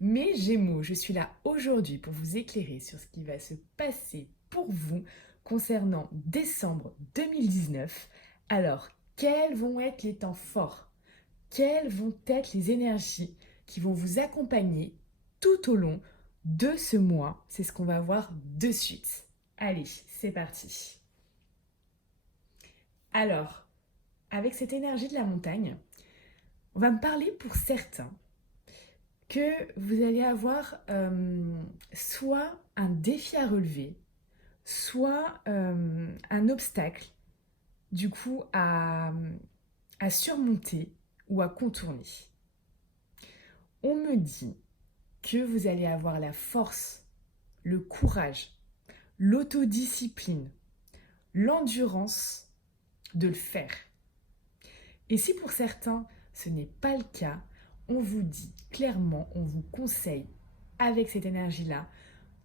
Mes Gémeaux, je suis là aujourd'hui pour vous éclairer sur ce qui va se passer pour vous concernant décembre 2019. Alors, quels vont être les temps forts? Quelles vont être les énergies qui vont vous accompagner tout au long de ce mois? C'est ce qu'on va voir de suite. Allez, c'est parti. Alors, avec cette énergie de la montagne, on va me parler pour certains que vous allez avoir soit un défi à relever, soit un obstacle, du coup, à surmonter ou à contourner. On me dit que vous allez avoir la force, le courage, l'autodiscipline, l'endurance de le faire. Et si pour certains, ce n'est pas le cas, on vous dit clairement, on vous conseille, avec cette énergie-là,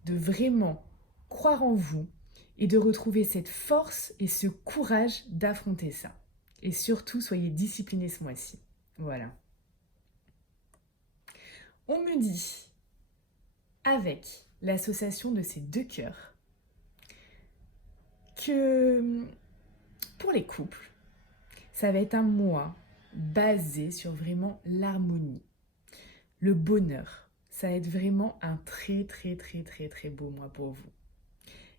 de vraiment croire en vous et de retrouver cette force et ce courage d'affronter ça. Et surtout, soyez disciplinés ce mois-ci. Voilà. On me dit, avec l'association de ces deux cœurs, que pour les couples, ça va être un mois basé sur vraiment l'harmonie, le bonheur. Ça va être vraiment un très beau mois pour vous.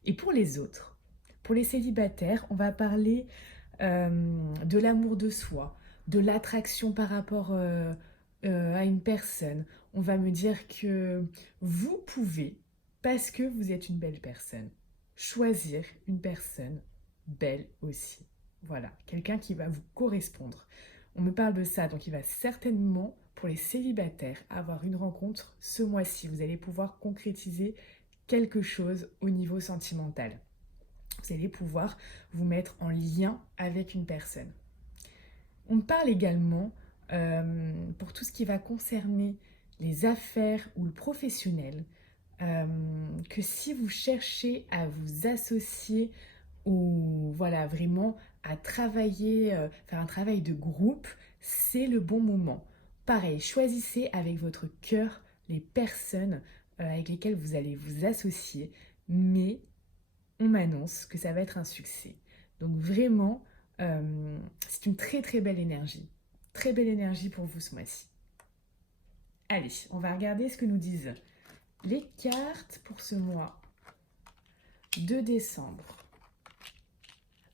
Et pour les autres, pour les célibataires, on va parler de l'amour de soi, de l'attraction par rapport à une personne. On va me dire que vous pouvez, parce que vous êtes une belle personne, choisir une personne belle aussi. Voilà, quelqu'un qui va vous correspondre. On me parle de ça, donc il va certainement, pour les célibataires, avoir une rencontre ce mois-ci. Vous allez pouvoir concrétiser quelque chose au niveau sentimental. Vous allez pouvoir vous mettre en lien avec une personne. On parle également, pour tout ce qui va concerner les affaires ou le professionnel, que si vous cherchez à vous associer ou voilà, vraiment à travailler, faire un travail de groupe, c'est le bon moment. Pareil, choisissez avec votre cœur les personnes avec lesquelles vous allez vous associer, mais on m'annonce que ça va être un succès. Donc vraiment, c'est une très belle énergie. Très belle énergie pour vous ce mois-ci. Allez, on va regarder ce que nous disent les cartes pour ce mois de décembre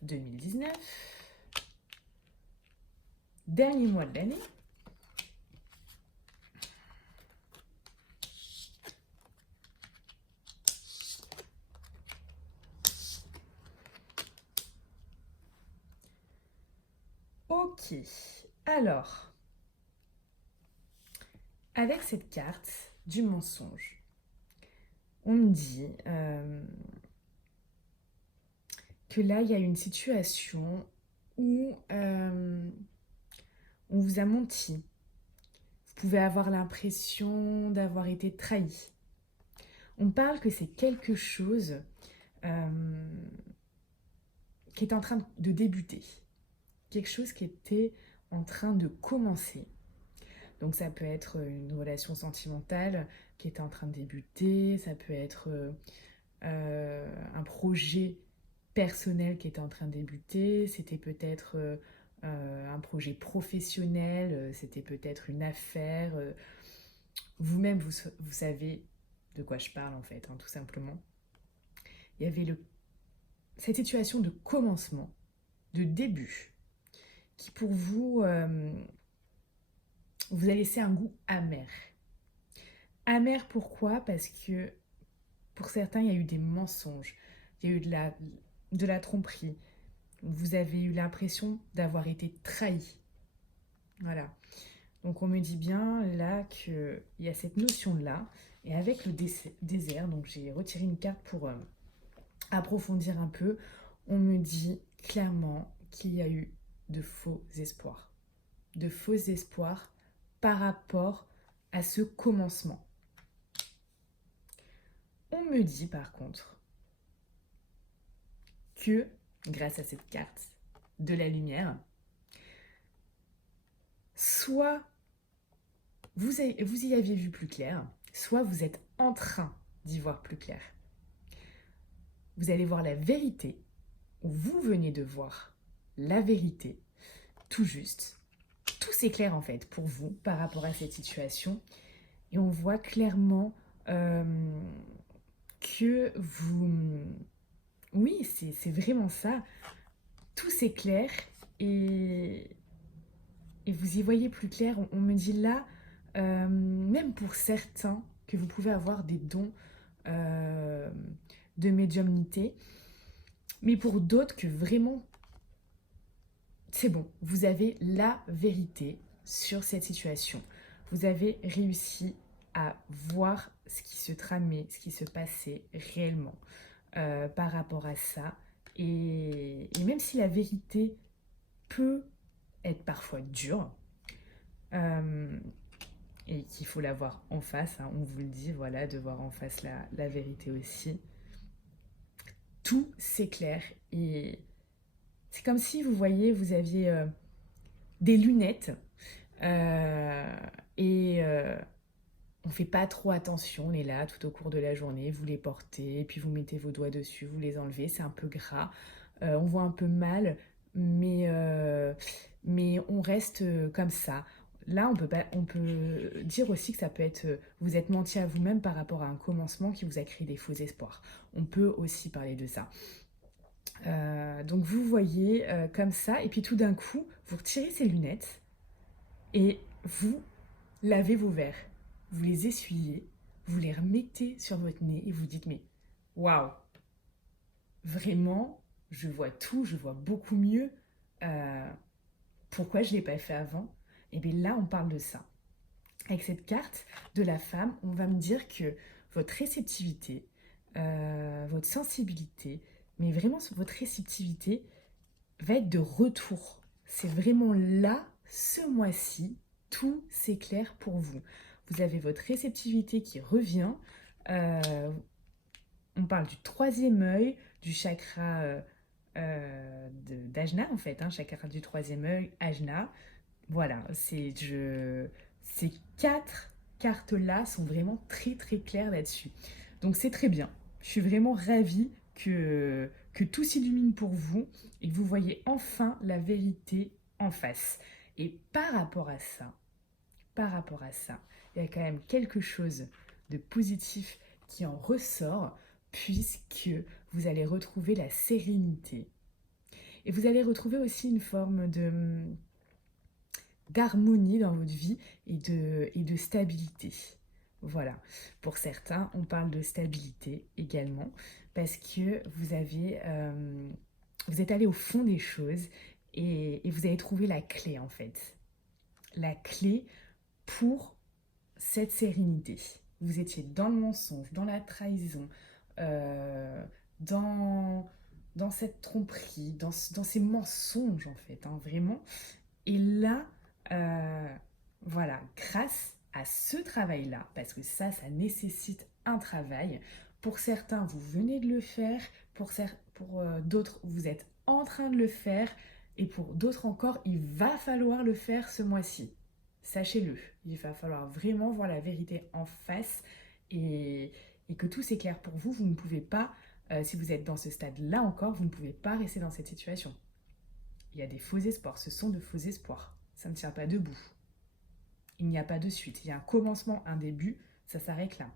2019. Dernier mois de l'année. Ok, alors, avec cette carte du mensonge, on me dit que là, il y a une situation où on vous a menti. Vous pouvez avoir l'impression d'avoir été trahi. On parle que c'est quelque chose euh, qui est en train de débuter, quelque chose qui était en train de commencer. Donc ça peut être une relation sentimentale qui est en train de débuter, ça peut être un projet personnel qui est en train de débuter, c'était peut-être un projet professionnel, c'était peut-être une affaire. Vous-même, vous savez de quoi je parle en fait, hein, tout simplement. Il y avait cette situation de commencement, de début, qui pour vous, vous a laissé un goût amer. Amer pourquoi? Parce que pour certains, il y a eu des mensonges, il y a eu de la tromperie. Vous avez eu l'impression d'avoir été trahi. Voilà. Donc on me dit bien là qu'il y a cette notion-là. Et avec le désert, donc j'ai retiré une carte pour approfondir un peu, on me dit clairement qu'il y a eu de faux espoirs. De faux espoirs par rapport à ce commencement. On me dit par contre que, grâce à cette carte de la lumière, soit vous y aviez vu plus clair, soit vous êtes en train d'y voir plus clair. Vous allez voir la vérité, ou vous venez de voir la vérité, tout juste. Tout s'éclaire en fait pour vous par rapport à cette situation. Et on voit clairement euh, que vous... Oui, c'est vraiment ça. Tout s'éclaire et vous y voyez plus clair. On me dit là, même pour certains, que vous pouvez avoir des dons euh, de médiumnité, mais pour d'autres que vraiment, c'est bon, vous avez la vérité sur cette situation. Vous avez réussi à voir ce qui se tramait, ce qui se passait réellement par rapport à ça. Et même si la vérité peut être parfois dure, euh, et qu'il faut la voir en face, hein, on vous le dit, voilà, de voir en face la vérité aussi, tout s'éclaire et c'est comme si vous voyez, vous aviez des lunettes euh, et on fait pas trop attention, on est là tout au cours de la journée, vous les portez, et puis vous mettez vos doigts dessus, vous les enlevez, c'est un peu gras, on voit un peu mal, mais on reste comme ça. Là, on peut dire aussi que ça peut être, vous êtes menti à vous-même par rapport à un commencement qui vous a créé des faux espoirs. On peut aussi parler de ça. Donc vous voyez comme ça, et puis tout d'un coup, vous retirez ces lunettes et vous lavez vos verres. Vous les essuyez, vous les remettez sur votre nez et vous dites mais waouh, vraiment, je vois tout, je vois beaucoup mieux. Euh, Pourquoi je ne l'ai pas fait avant? Et bien là, on parle de ça. Avec cette carte de la femme, on va me dire que votre réceptivité, votre sensibilité, mais vraiment votre réceptivité va être de retour. C'est vraiment là, ce mois-ci, tout s'éclaire pour vous. Vous avez votre réceptivité qui revient. Euh, on parle du troisième œil, du chakra d'Ajna en fait, hein, chakra du troisième œil, Ajna. Voilà, ces quatre cartes-là sont vraiment très très claires là-dessus. Donc c'est très bien. Je suis vraiment ravie que tout s'illumine pour vous et que vous voyez enfin la vérité en face. Et par rapport à ça, il y a quand même quelque chose de positif qui en ressort puisque vous allez retrouver la sérénité. Et vous allez retrouver aussi une forme d'harmonie dans votre vie et de stabilité. Voilà. Pour certains, on parle de stabilité également parce que vous êtes allé au fond des choses et vous avez trouvé la clé en fait. La clé pour cette sérénité. Vous étiez dans le mensonge, dans la trahison, euh, dans, dans cette tromperie, dans ces mensonges en fait, hein, vraiment. Et là, euh, voilà, grâce à ce travail-là, parce que ça nécessite un travail. Pour certains, vous venez de le faire, pour d'autres, vous êtes en train de le faire, et pour d'autres encore, il va falloir le faire ce mois-ci. Sachez-le, il va falloir vraiment voir la vérité en face et, et que tout s'éclaire pour vous. Vous ne pouvez pas, si vous êtes dans ce stade-là encore, vous ne pouvez pas rester dans cette situation. Il y a des faux espoirs, ce sont de faux espoirs. Ça ne tient pas debout. Il n'y a pas de suite. Il y a un commencement, un début, ça s'arrête là.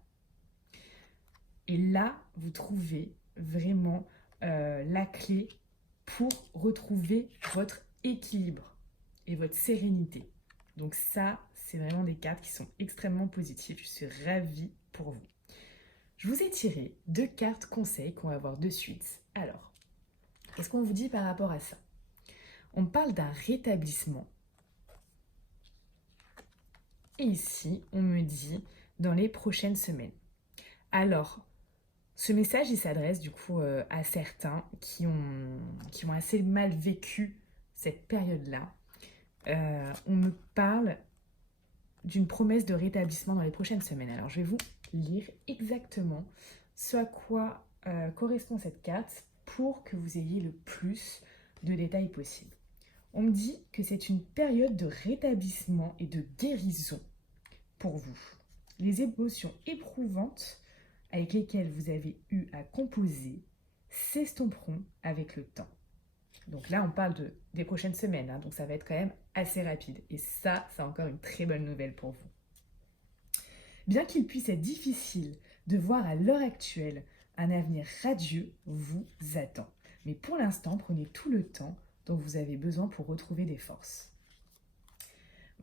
Et là, vous trouvez vraiment la clé pour retrouver votre équilibre et votre sérénité. Donc ça, c'est vraiment des cartes qui sont extrêmement positives. Je suis ravie pour vous. Je vous ai tiré 2 cartes conseils qu'on va voir de suite. Alors, qu'est-ce qu'on vous dit par rapport à ça? On parle d'un rétablissement. Et ici, on me dit dans les prochaines semaines. Alors, ce message, il s'adresse du coup à certains qui ont assez mal vécu cette période-là. On me parle d'une promesse de rétablissement dans les prochaines semaines. Alors, je vais vous lire exactement ce à quoi correspond cette carte pour que vous ayez le plus de détails possible. On me dit que c'est une période de rétablissement et de guérison pour vous. les émotions éprouvantes avec lesquelles vous avez eu à composer s'estomperont avec le temps. Donc là, on parle des prochaines semaines, hein, donc ça va être quand même assez rapide. Et ça, c'est encore une très bonne nouvelle pour vous. Bien qu'il puisse être difficile de voir à l'heure actuelle, un avenir radieux vous attend. Mais pour l'instant, prenez tout le temps dont vous avez besoin pour retrouver des forces.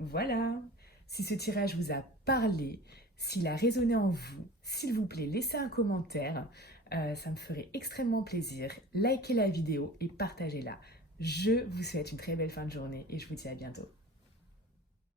Voilà, si ce tirage vous a parlé, s'il a résonné en vous, s'il vous plaît, laissez un commentaire. Ça me ferait extrêmement plaisir. Likez la vidéo et partagez-la. Je vous souhaite une très belle fin de journée et je vous dis à bientôt.